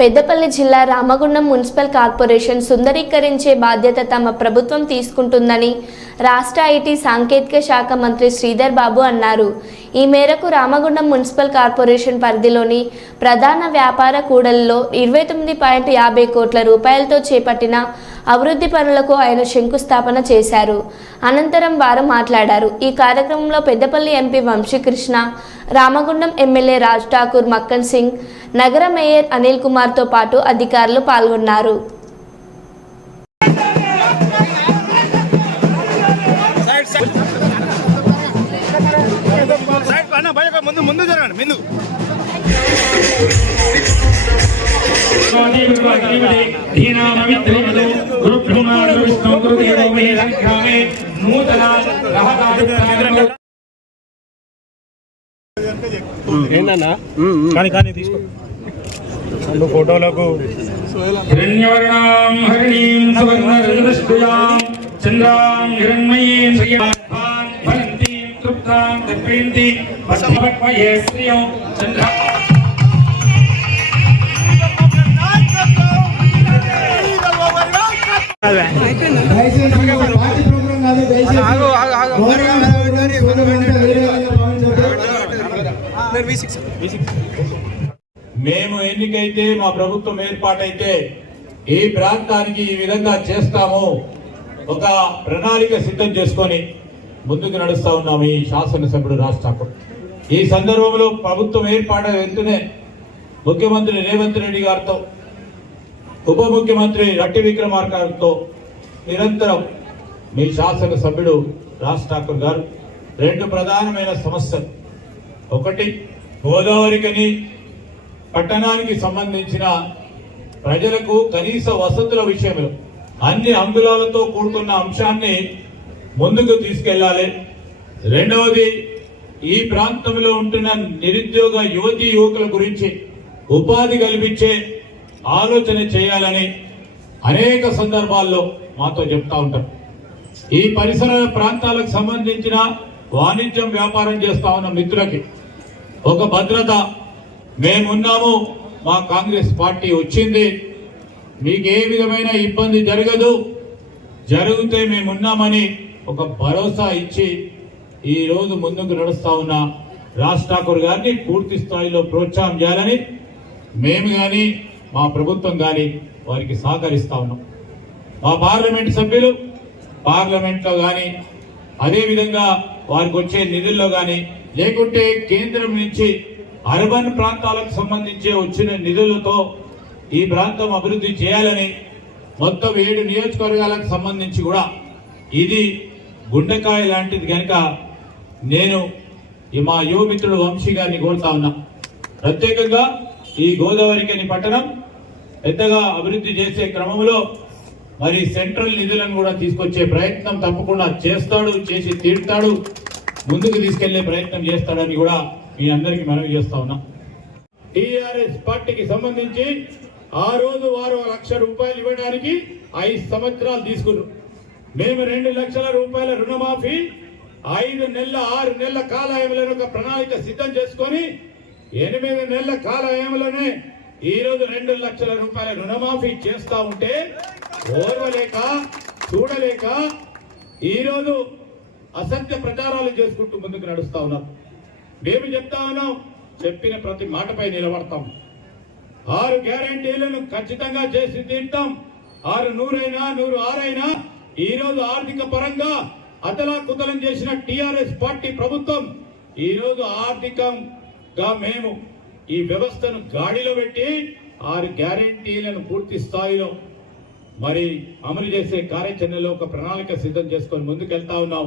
పెద్దపల్లి జిల్లా Ramagundam municipal corporation సుందరీకరించే బాధ్యత తమ ప్రభుత్వం తీసుకుంటుందని రాష్ట్ర ఐటీ సాంకేతిక శాఖ మంత్రి శ్రీధర్ బాబు అన్నారు. ఈ మేరకు రామగుండం మున్సిపల్ కార్పొరేషన్ పరిధిలోని ప్రధాన వ్యాపార కూడలిలో ఇరవై తొమ్మిది పాయింట్ యాభై కోట్ల రూపాయలతో చేపట్టిన అభివృద్ధి పనులకు ఆయన శంకుస్థాపన చేశారు అనంతరం వారు మాట్లాడారు ఈ కార్యక్రమంలో పెద్దపల్లి ఎంపీ వంశీకృష్ణ రామగుండం ఎమ్మెల్యే రాజ్ ఠాకూర్ మక్కన్ సింగ్ నగర మేయర్ అనిల్ కుమార్తో పాటు అధికారులు పాల్గొన్నారు దేవాదే విభాగనిమడే ధీనామవిత్రేమదో గురుబ్రహ్మాణు విష్ణు గురుదేవో మే సంఖ్యామే రెండు ఫోటోలకు హిరణ్యవర్ణాం హరిణీం సువర్ణరుదృష్టుయాం చంద్రాం హిరణ్మయీం శ్రియాం మేము ఎన్నికైతే మా ప్రభుత్వం ఏర్పాటైతే ఈ ప్రాంతానికి ఈ విధంగా చేస్తాము ఒక ప్రణాళిక సిద్ధం చేసుకొని ముందుకు నడుస్తా ఉన్నాము ఈ శాసనసభ్యుడు రాష్ట్రకు ఈ సందర్భంలో ప్రభుత్వం ఏర్పాటు వెంటనే ముఖ్యమంత్రి రేవంత్ రెడ్డి గారితో ఉప ముఖ్యమంత్రి రట్టి విక్రమార్ గారితో నిరంతరం మీ శాసనసభ్యుడు రాజ్ ఠాకూర్ గారు. రెండు ప్రధానమైన సమస్యలు. ఒకటి గోదావరికని పట్టణానికి సంబంధించిన ప్రజలకు కనీస వసతుల విషయంలో అన్ని అంగుళాలతో కూడుకున్న అంశాన్ని ముందుకు తీసుకెళ్ళాలి. రెండవది ఈ ప్రాంతంలో ఉంటున్న నిరుద్యోగ యువతి యువకుల గురించి ఉపాధి కల్పించే ఆలోచన చేయాలని అనేక సందర్భాల్లో మాతో చెప్తా ఉంటారు. ఈ పరిసర ప్రాంతాలకు సంబంధించిన వాణిజ్యం వ్యాపారం చేస్తా ఉన్న మిత్రులకి ఒక భద్రత. మేమున్నాము మా కాంగ్రెస్ పార్టీ వచ్చింది. మీకు ఏ విధమైన ఇబ్బంది జరగదు. జరిగితే మేమున్నామని ఒక భరోసా ఇచ్చి ఈ రోజు ముందుకు నడుస్తా ఉన్న రాజ్ ఠాకూర్ గారిని పూర్తి స్థాయిలో ప్రోత్సాహం చేయాలని మేము కానీ మా ప్రభుత్వం కానీ వారికి సహకరిస్తా ఉన్నాం. మా పార్లమెంట్ సభ్యులు పార్లమెంట్లో కానీ అదేవిధంగా వారికి వచ్చే నిధుల్లో కానీ లేకుంటే కేంద్రం నుంచి అర్బన్ ప్రాంతాలకు సంబంధించి వచ్చిన నిధులతో ఈ ప్రాంతం అభివృద్ధి చేయాలని మొత్తం ఏడు నియోజకవర్గాలకు సంబంధించి కూడా ఇది గుండెకాయ లాంటిది కనుక నేను ఈ మా యువమిత్రుడు వంశీ గారిని కోరుతా ఉన్నా. ప్రత్యేకంగా ఈ గోదావరికని పట్టణం పెద్దగా అభివృద్ధి చేసే క్రమంలో మరి సెంట్రల్ నిధులను కూడా తీసుకొచ్చే ప్రయత్నం తప్పకుండా చేస్తాడు చేసి తీరుతాడు ముందుకు తీసుకెళ్ళే ప్రయత్నం చేస్తాడని కూడా మీ అందరికీ మనవి చేస్తా ఉన్నా. టిఆర్ఎస్ పార్టీకి సంబంధించి ఆ రోజు వారు లక్ష రూపాయలు ఇవ్వడానికి ఐదు సంవత్సరాలు తీసుకున్నారు. మేము రెండు లక్షల రూపాయల రుణమాఫీ ఐదు నెలల ఆరు నెలల కాలయంలో ఒక ప్రణాళిక సిద్ధం చేసుకొని ఎనిమిది నెలల కాలయంలోనే ఈ రోజు రెండు లక్షల రూపాయల రుణమాఫీ చేస్తా ఉంటే ఓర్వలేక చూడలేక ఈరోజు అసత్య ప్రచారాలు చేసుకుంటూ ముందుకు నడుస్తా ఉన్నాం. మేము చెప్తా ఉన్నాం చెప్పిన ప్రతి మాటపై నిలబడతాం. ఆరు గ్యారంటీలను ఖచ్చితంగా చేసి తీర్థం ఆరు నూరైనా నూరు ఆరైనా ఈ రోజు ఆర్థిక పరంగా అతలా కుతలం చేసిన టిఆర్ఎస్ పార్టీ ప్రభుత్వం ఈ రోజు ఆర్థికంగా మేము ఈ వ్యవస్థను గాడిలో పెట్టి ఆరు గ్యారంటీలను పూర్తి స్థాయిలో మరి అమలు చేసే కార్యాచరణలో ఒక ప్రణాళిక సిద్ధం చేసుకొని ముందుకెళ్తా ఉన్నాం.